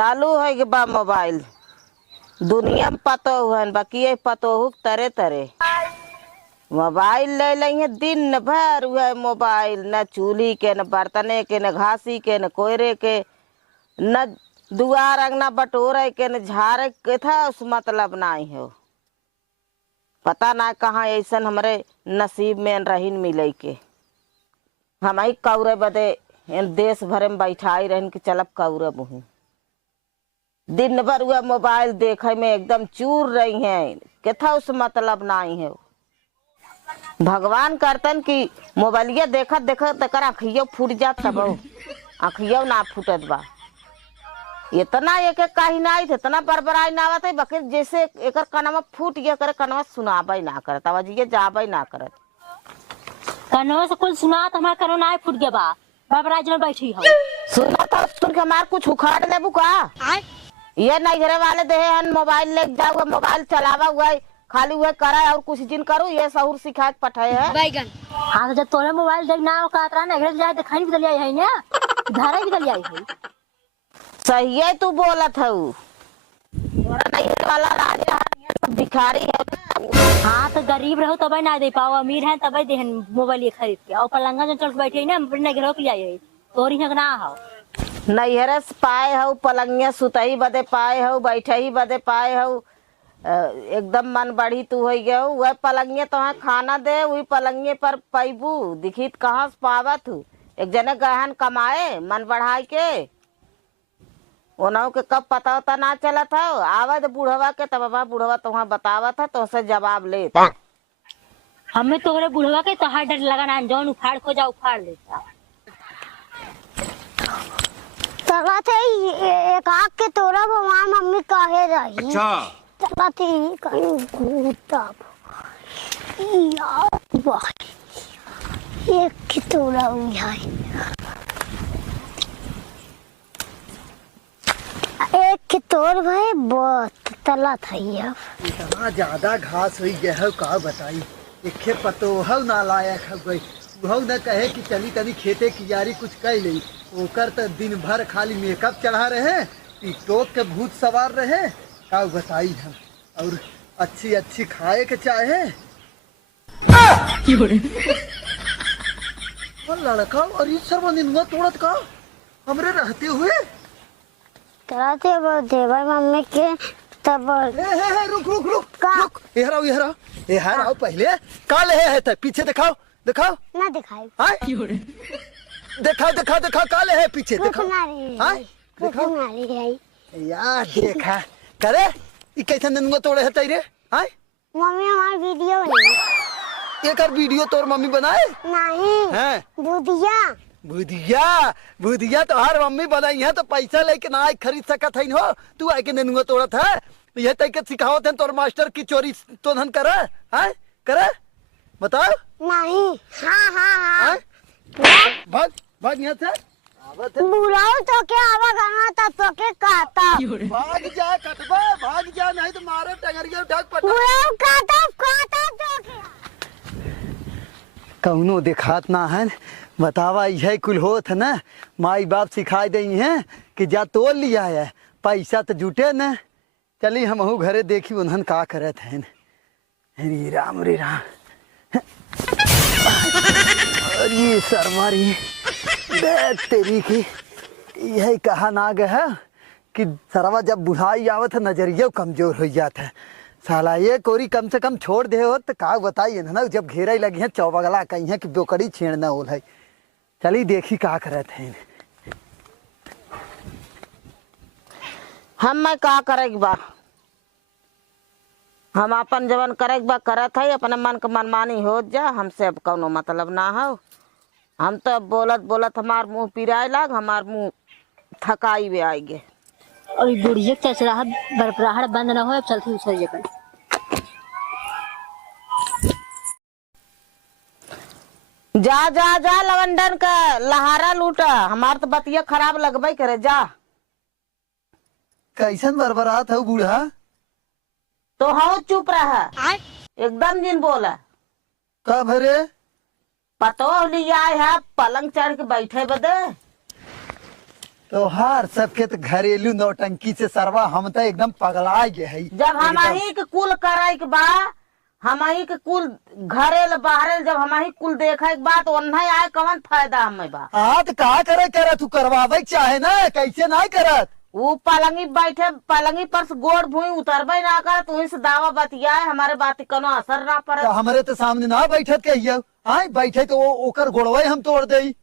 चालू है कि बा मोबाइल दुनिया में पतो हुआ बाकी ये पतो हु तरे तरे मोबाइल ले लेंगे दिन भर हुआ मोबाइल न चूल्ही के न बर्तने के न घासी के न कोयरे के न दुआर अंगना बटोरे के न झारे के था उस मतलब नहीं हो। पता ना कहाँ ऐसा हमारे नसीब में रहीन मिले के हम ही कौरे बदे देश भर में बैठाई रहन कि चलब कौरे मुँह दिन भर हुआ मोबाइल देखे में एकदम चूर रही हैं केथा उस मतलब नहीं है। भगवान करतन कि मोबाइलिया देखत देखत तकर आँखियों फूट जात तब आँखियों ना फूटत बा इतना एक एक कहीं ना इतना बरबराई ना आवत है बकर जैसे एक कनवा फूट गया करे कनवा सुनाबे ना करत आवाजिए जाबे ना करत कनवा से कुल सुना तो हमारा कनो ना फूट गया बा बरबराई जब बैठी हो सुना तो सुन के हमार कुछ उखाड़ लेबू का ये नहीं घरे वाले दे हन मोबाइल ले जाओ मोबाइल चलावा हुआ है खाली हुए करा और कुछ दिन करो ये सहूर सिखा के पठाए है बैगन। हाँ तो जब तोरे मोबाइल देखना हो कातरा ना घर जाए तो खाई भी दलिया है ना धारा भी दलिया है सही है तू बोलत हऊ तोरा नहीं वाला राजा ये सब भिखारी है ना। हाँ तो गरीब रहो तब ना दे पाओ अमीर है तब दे मोबाइल ये खरीद के और पलंगा जो चढ़ बैठे ना अपने घर के जाए तोरी हक ना हो नैहरस पाए हऊ पलंगिया सुतही बदे पाए हऊ बैठही बदे पाए हऊ एकदम मन बढ़ी तू हो गया वह पलंगिया तो खाना दे वही पलंगिए पर पैबू दिखित कहाँ से पावत हूँ एक जने गहन कमाए मन बढ़ाई के उन्हों के कब पता होता ना चला था आवत बुढ़वा के तब बुढ़वा तो बतावा था तो उसे जवाब ले हमें तो बुढ़वा के तो डर लगा ना जौन उखाड़ खो जा उखाड़ लेता चला थे एक आग के तोरा वहाँ मम्मी कहे रही अच्छा चला थे कहीं घूमता यार एक के तोरा है एक के तोड़ भाई बहुत तला था अब इतना ज्यादा घास हुई गया है का बताई एक पतो हव ना लायक है गई हव न कहे कि चली तनी खेते की यारी कुछ कह ली ओकर तो दिन भर खाली मेकअप चढ़ा रहे टिकटॉक के भूत सवार रहे का बताई हम और अच्छी अच्छी खाए के चाहे लड़का और ये सर्वनिंदा तोड़त का हमरे रहते हुए चला थे देवर मम्मी के तब रुक रुक रुक का रुक ये हराओ पहले का ले है पीछे दिखाओ दिखाओ ना दिखाई हाँ? दिखाओ दिखाओ दिखाओ काले है पीछे दिखाओ हाँ? दिखाओ यार देखा करे ये कैसे नंगो तोड़े है तेरे हाँ? मम्मी हमारी वीडियो नहीं एक और वीडियो तोर मम्मी बनाए नहीं हैं बुधिया बुधिया बुधिया तो हर मम्मी बनाई है तो पैसा लेके ना खरीद सकत है हो तू आए के नंगो तोड़त है ये तय के सिखावत है तोर मास्टर की चोरी तो धन करे हाँ करे बताओ नहीं हाँ हाँ हाँ भाग भाग यहाँ से बुलाओ तो क्या आवा गाना था तो क्या कहता भाग जा कटबा भाग जा नहीं तो मारे टंगरिया उठा पटा बुलाओ कहता तो क्या कौनो दिखात ना है बतावा यह कुल होत है ना माई बाप सिखाई दई है कि जा तोड़ लिया है पैसा तो जुटे न चली हम घरे देखी उन्हन का करत है रे राम और ये सरमारी तेरी की यही कहा ना गया कि सरवा जब बुढ़ाई आवत है नजरिया कमजोर हो जाता है साला ये कोरी कम से कम छोड़ दे हो तो का बताइए ना जब घेरा लगी है चौबगला कही है कि बोकड़ी छेड़ना होल है चली देखी का करत है हम मैं का करेग बा हम अपन जवन करेग बा करत है अपने मन के मनमानी हो जा हमसे अब कौनो मतलब ना हो हम तो बोलत बोलत हमार मुंह पिराए लाग हमार मुंह थकाई भी आई गे और बुढ़िया चचराहट बरपराहट बंद ना हो अब चलती उछल जगह जा जा जा लवंडन का लहारा लूटा हमार तो बतिया खराब लगबे करे जा कैसन बरबरात है बूढ़ा तो हो चुप रहा एकदम जिन बोला का भरे पतो लिया है पलंग चढ़ के बैठे बदे तो हार सबके तो घरेलू नौटंकी से सरवा हम तो एकदम पगला गए है। जब हमाही के कुल करे के बा, हमाही के कुल घरे बाहरे जब हमाही कुल देखे के बा तो ओन्हे आए कवन फायदा हमें बा। हाँ तो कहा करे करे तू करवावे चाहे ना, कैसे नहीं करत। वो पलंगी बैठे पलंगी पर से गोड़ भूई उतरबे ना कर, तू से दावा बतियाए हमारे बात कोनो असर ना पड़े। तो हमारे तो सामने ना बैठत कहियो, हाँ बैठे तो ओकर गोड़वे हम तोड़ दे।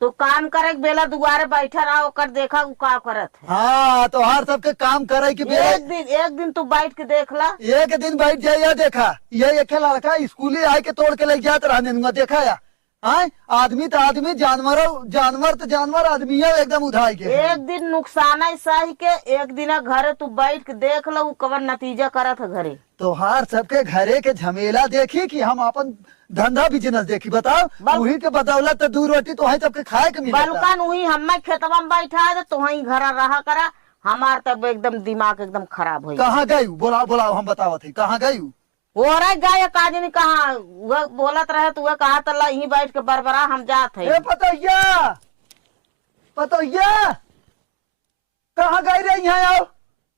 तो काम करे के बेला दुआरे बैठा रहा ओकर देखा उ का करत है। हाँ तो हर सबके काम करे के एक दिन तू बैठ के देख ला। एक दिन बैठ जाइए, देखा ये एक लड़का स्कूली आए के तोड़ के ले जात रहने देखा या हाँ, आदमी तो आदमी, जानवर जानवर तो जानवर, आदमी एकदम उधाई के। एक दिन नुकसान है सही के, एक दिन घरे तू बैठ के देख लो कवन नतीजा करत है घरे। तो हार सबके घरे के झमेला देखी कि हम अपन धंधा बिजनेस देखी। बताओ वही के बदौलत तो 2 रोटी तो है सबके खाए के मिलता। बलकन वही हमें खेतवा में बैठा है तो वही घर रहा करा। हमार तब एकदम दिमाग एकदम खराब हो। कहाँ गई बोलाओ बोलाओ, हम बताओ थे कहाँ गई वो रह गाय काजनी कहाँ बोलत रहे तो वह कहा तला यहीं बैठ के बरबरा हम जात है। पतैया पतैया कहाँ गई रे, यहाँ आओ।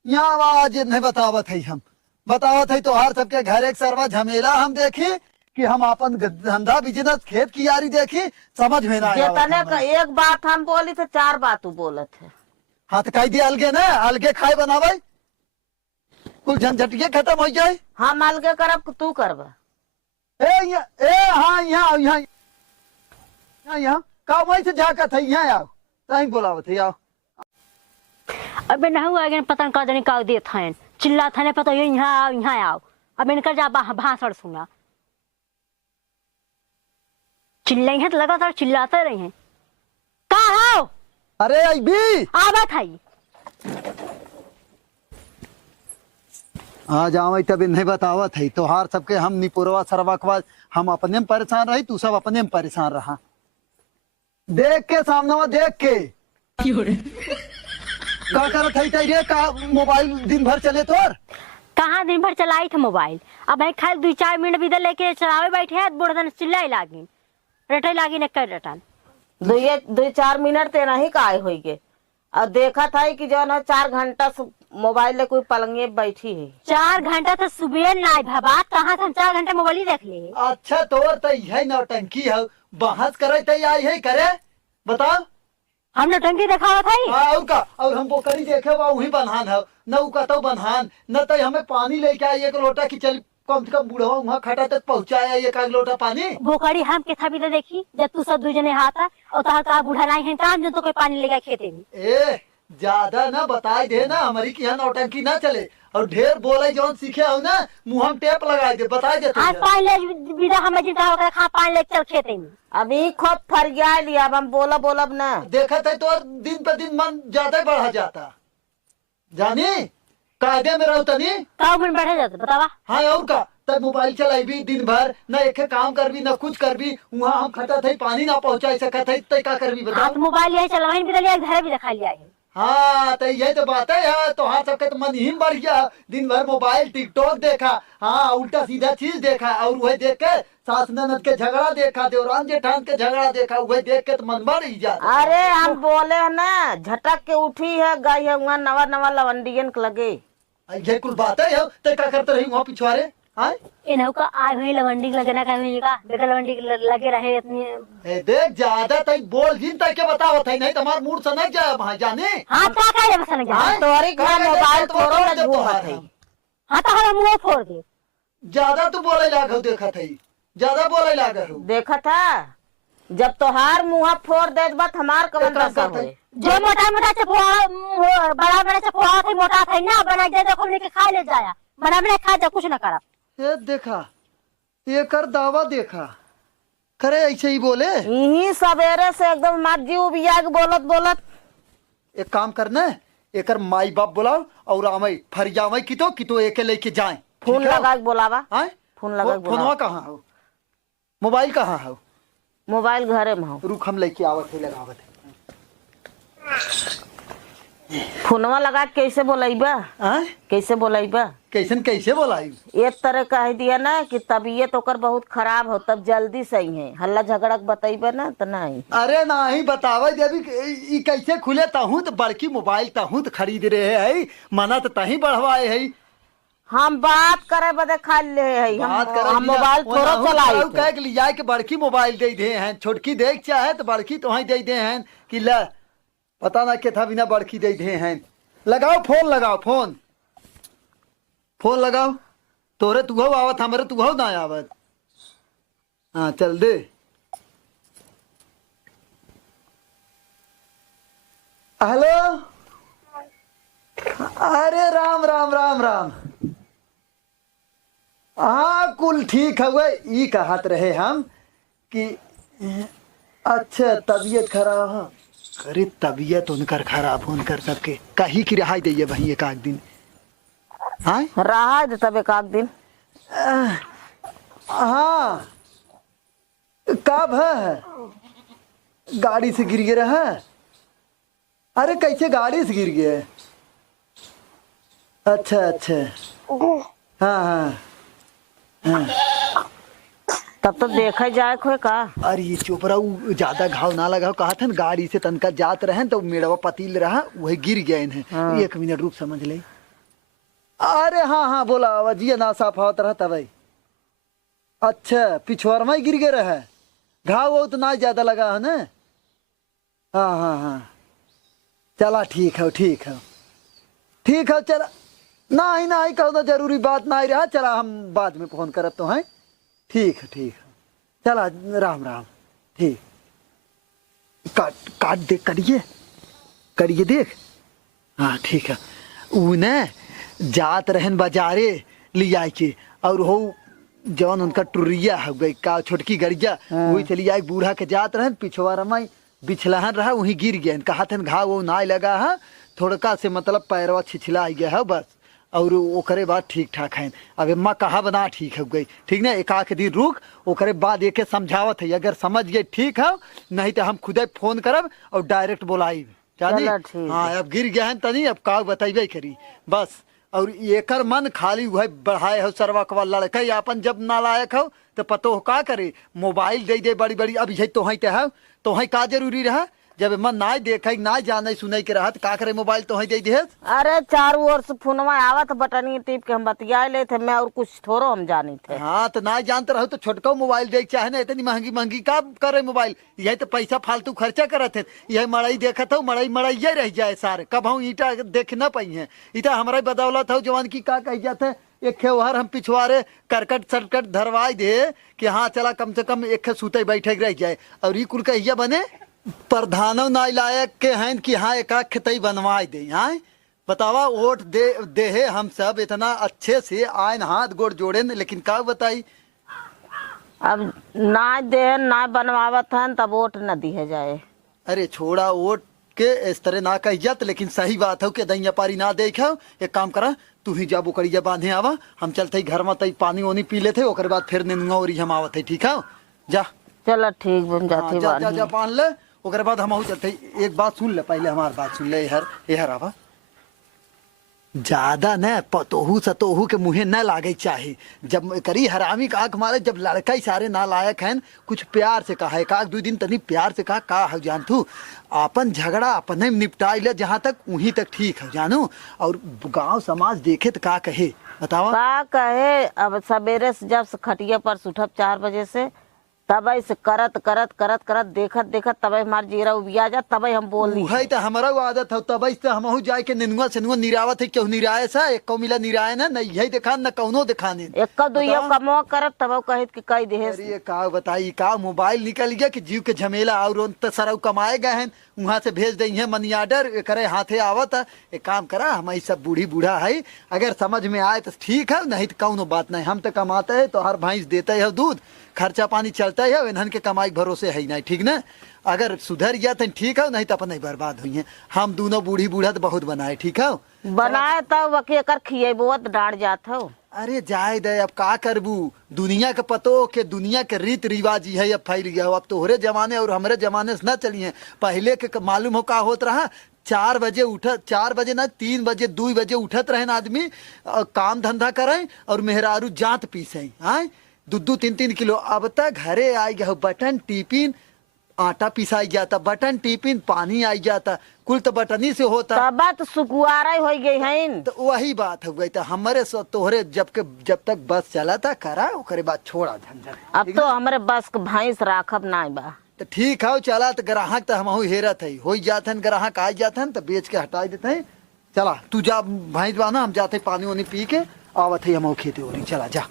यहाँ आवाज नहीं बतावत है, हम बतावत है तो हर सबके घर एक सरवा झमेला हम देखी कि हम अपन धंधा बिजनेस खेत की यारी देखी, समझ में ना जितने का एक बात हम बोली तो 4 बात तू बोलत है। हाँ तो कह दिया अलगे ना, अलगे खाए बनावे कुल झंझटिया खत्म हो जाए। हम अलगे करब कि तू करब। हाँ यहाँ यहाँ का वहीं से जाकर था, यहाँ आओ तही बोलावत है, आओ। अबे ना हुआ अगेन पता का देने का देत हैं चिल्ला थाने पता ये यहाँ आओ। अब इनकर जा भाषण सुना, चिल्लाई है तो लगातार चिल्लाते रहे हैं। कहा हो? अरे अभी आवत है। आ जाओ तब नहीं बतावत है तो हार सबके हम निपुरवा सरवा हम अपने में परेशान रही, तू सब अपने में परेशान रहा। देख के सामने देख के का करत है तेरे का मोबाइल दिन भर चले तोर। कहाँ दिन भर चलाई थे मोबाइल, अब है खाली 2-4 मिनट भी लेके चलावे बैठे है बुढ़न चिल्लाई लागी रटे लागी न कर रटन 2-4 मिनट ते नहीं का आए होइगे। और देखा था कि जो ना 4 घंटा मोबाइल ले कोई पलंगे बैठी है। 4 घंटा तो सुबह ना बात कहाँ से हम 4 घंटे मोबाइल ही देख ले। अच्छा तोर तो यही नौटंकी है, बहस करे तो आई है करे बताओ। हम नौटंकी देखा था और का और हम बोकरी देखे वही बन्हान है न उका तो बन्हान न तो हमें पानी लेके आई 1 लोटा की चल कम से कम बूढ़ा वहाँ खड़ा तक पहुँचाया 1 लोटा पानी। बोकरी हम के था भी तो देखी जब तू सब 2 जने हाथ और तार का बूढ़ा नहीं है काम जो तो कोई पानी लेगा खेते में। ए ज्यादा ना बताई दे ना, हमारी की यहाँ नौटंकी ना चले और ढेर बोले जौन सीखे हो ना मुँह हम टेप लगाई दे बताई दे। आज पानी ले बिना हमें जितना होकर खा पानी ले चल खेते में। अभी खूब फर गया लिया अब हम बोलब ना। देखा था तो दिन पर दिन मन ज्यादा बढ़ा जाता, जानी कायदे में रहो तनी का मन बढ़े जाता बतावा। हाँ और का तब मोबाइल चलाई भी दिन भर न एक काम कर भी न कुछ कर भी, वहाँ हम खता थे पानी ना पहुँचा सकत है तो क्या कर भी बताओ। मोबाइल यही चलवाई भी लिया घर भी दिखा लिया है। हाँ तो यही तो बात है तो हाँ सबके तो मन ही बढ़ गया, दिन भर मोबाइल टिकटॉक देखा, हाँ उल्टा सीधा चीज देखा और वही देख के सास ननद के झगड़ा देखा, देवरान जेठान के झगड़ा देखा, वही देख के तो मन बढ़ ही जाता। अरे हम बोले ना झटक के उठी है गई है वहाँ नवा लवंडियन के लगे। ये कुल बात है तो क्या करते रही वहाँ पिछवाड़े। हाँ इन्हों का आए हुई लवंडी लगना का देखा लवंडी लगे रहे इतनी देख ज्यादा तक बोल जिन तक के बताओ थे नहीं तुम्हारा मूड से नहीं जाए वहाँ जाने। हाँ क्या क्या बस नहीं जा तोरी का मोबाइल फोड़ो ना घूमत है। हाँ तो हम मुंह फोड़ दे। ज्यादा तू बोले लागो देखा थे, ज्यादा बोले लागा हो देखा था जब तोहार मुँह फोड़ दे बात हमार कवन रसा होए। जो मोटा मोटा चपोड़ा बड़ा चपोड़ा थे मोटा थे ना बना दे देखो लेके खा ले जाया बना खा जा कुछ ना करा। ये देखा ये कर दावा देखा करे ऐसे ही बोले यही सवेरे से एकदम मर्जी उबिया के बोलत। एक काम करना है एक माई बाप बुलाओ और आमई फरियामई की तो एक लेके जाए फोन लगा के बोलावा। फोन लगा फोनवा कहाँ हो, मोबाइल कहाँ हो? मोबाइल घरे में हो। रुक हम लेके आवत है लगावत है। फोनवा लगा के कैसे बोलाइबा? आय कैसे बोलाइबा? कैसन कैसे बोलाई? एक तरह कह दिया ना कि तबीयत ओकर बहुत खराब हो, तब जल्दी सही है, हल्ला झगड़ा बताइबा ना तो नहीं। अरे नहीं बतावे देवी ई कैसे खुले तहूँ तो बड़की मोबाइल तहूँ तो खरीद रहे है, मना तो तही बढ़वाए है। हम बात करे बदे खाली ले है, हम मोबाइल थोड़ा चलाई थे। कह के लिया के बड़की मोबाइल दे दे हैं, छोटकी देख चाहे तो बड़की तो ही दे दे हैं कि ला पता ना के था बिना बड़की दे दे हैं। लगाओ फोन, लगाओ फोन, फोन लगाओ। तोरे तू आवत, हमारे तू ना आवत। हाँ चल दे। हेलो, अरे राम राम राम राम। हाँ कुल ठीक है। ई कहत रहे हम कि अच्छा तबीयत खराब है। अरे तबीयत उनकर खराब उनकर सबके कहीं की रिहाई दे भाई एक आध दिन। हाँ रहा दे तब एक आध दिन। हाँ कब है? गाड़ी से गिर गया है? अरे कैसे गाड़ी से गिर गया? अच्छा अच्छा, हाँ हाँ हाँ। तब तो देखा जाए खोए का। अरे ये चोपड़ा ज्यादा घाव ना लगा, कहा था ना गाड़ी से तनका जात रहे तो मेड़वा पतील रहा वही गिर गए इन्हें। हाँ। एक मिनट रूप समझ ले। अरे हाँ हाँ बोला आवाजिया ना साफ होता रहा तब। अच्छा पिछवाड़ में गिर गया रहा, घाव वो तो ना ज्यादा लगा है ना? हाँ हाँ हाँ चला ठीक है ठीक है ठीक है। चला ना ही कहो तो जरूरी बात ना ही रहा, चला हम बाद में फोन करत तो हैं। ठीक है चला राम राम। ठीक काट काट दे, करिए देख। हाँ ठीक है। उन्हें जात रहन बाजारे लिया के और हो जौन उनका टुरिया हो गई का छोटकी गरिया वही चली आई, बूढ़ा के जात रहन पिछवा रमाई बिछलहन रहा वही गिर गया। कहा था घाव वो ना लगा है, थोड़का से मतलब पैरवा छिछला गया है बस, और ओकरे बाद ठीक ठाक है। अब अम्मा कहा बना ठीक हो गई, ठीक ना? एक आख दिन रुक, ओकरे बाद एक समझावत है, अगर समझ गए ठीक है, नहीं तो हम खुदे फोन करब और डायरेक्ट बोलाई जानी। हाँ अब गिर गया है तनी, अब का बताइबे करी बस। और एकर मन खाली वह बढ़ाए हो सरवा कवा लड़का अपन जब नालायक हो तो पतो हो का करे, मोबाइल दे दे बड़ी बड़ी। अब यही तो है का जरूरी रहा, जब मन ना देखे ना जाने सुने के रहा का करे, मोबाइल तो दे दे। अरे चारों ओर से फोनवा आवत बटनी टिप के हम बतिया ले थे, मैं और कुछ थोड़ो हम जानी थे। हाँ तो ना जानते रहो तो छोटका मोबाइल देख चाहे ना, इतनी महंगी महंगी का करे मोबाइल, यही तो पैसा फालतू खर्चा करत है। यही मड़ई देखत हो, मड़ई ये रह जाए सारे, कब हम ईटा देख ना पाई है। इतना हमारा बदौलत हो जवान की का कह जाते एक खेवार हम पिछवारे करकट सरकट धरवाई दे कि हाँ चला कम से कम एक सूते बैठे रह जाए। और ये कुल कहिया बने प्रधानो ना लायक के हैं कि हाँ एक खेतई बनवाए दे। हाँ बतावा वोट दे हम सब इतना अच्छे से आयन हाथ गोड़ जोड़े, लेकिन का बताई अब ना दे ना बनवावत हन तब वोट न दिए जाए। अरे छोड़ा वोट के इस तरह ना कही जात, लेकिन सही बात हो कि दैया पारी ना देखा। एक काम करा तू ही जाबो करिया बांधे आवा, हम चलते घर में तई पानी वानी पी लेते, ओकर बाद फिर निनुआ और हम आवत है। ठीक है जा चलो ठीक बन जाती जा जा, जा बांध ले, ओकर बाद हम चलते। एक बात सुन ले पहले, हमार बात सुन ले यार आवा। ज्यादा न पतोहू सतोहू के मुँहे न लागे चाहे, जब करी हरामी का आँख मारे, जब लड़का ही सारे ना लायक हैं कुछ प्यार से कहा, एक दो दिन तनी प्यार से कहा का हो जान तू अपन झगड़ा अपने निपटाई ले, जहाँ तक वहीं तक ठीक है जानू। और गांव समाज देखे तो का कहे बतावा? का कहे अब सवेरे से जब से खटिया पर उठब 4 बजे से, तब से करत करत करत करत देखत देखत तब हमार जीरा उबिया जा, तब हम बोल दी है तो हमारा आदत है, तब से हम जाए के निनुआ सेनुआ निरावत है। क्यों निराय सा एक को मिला निराय ना, नहीं यही दिखा न कौनो दिखाने एक दुइयो कमो करत तब कहित कि कई दे। अरे का बताई का मोबाइल निकल गया कि जीव के झमेला, और सारा कमाए गए हैं वहाँ से भेज दें मनी ऑर्डर करे हाथे आवत है। एक काम करा, हमारी सब बूढ़ी बूढ़ा है, अगर समझ में आए तो ठीक है, नहीं तो कौनो बात नहीं। हम तो कमाते है तो हर भैंस देते है दूध, खर्चा पानी चलता है, इन्हन के कमाई भरोसे है नहीं, ठीक ना? अगर सुधर गया तो ठीक है, नहीं तो अपन बर्बाद हुई है। हम दोनों बूढ़ी बूढ़ा तो बहुत बनाए, ठीक है बनाए तब वकी कर खिएबो डांट जात हो। अरे जाए दे, अब का करबू, दुनिया के पतो के दुनिया के रीत रिवाज है अब फैल गया हो। अब तोहरे जमाने और हमारे जमाने से न चली है, पहले के मालूम हो का होत रहा, 4 बजे उठत, 4 बजे ना 3 बजे 2 बजे उठत रहे आदमी, काम धंधा करे और मेहरारू जात पीसे आए 2-3 किलो। अब तक घरे आई गया बटन टिफिन, आटा पिसाई जाता, बटन टिफिन पानी आई जाता, कुल तो बटनी से होता। तब तो सुकुआरा हो गई है। तो वही बात हो गई। तो हमारे तोहरे जब तक बस चला था करा, ओकरे बाद छोड़ा झंझट। अब तो हमारे बस के भैंस राखब ना बा। तो ठीक है चला, तो ग्राहक तो हम हेरत है हो जाते हैं, ग्राहक आ जाते हैं तो बेच के हटा देते हैं। चला तू जा भैंस बाना, हम जाते पानी वानी पी के आवत है हम खेती हो रही। चला जा।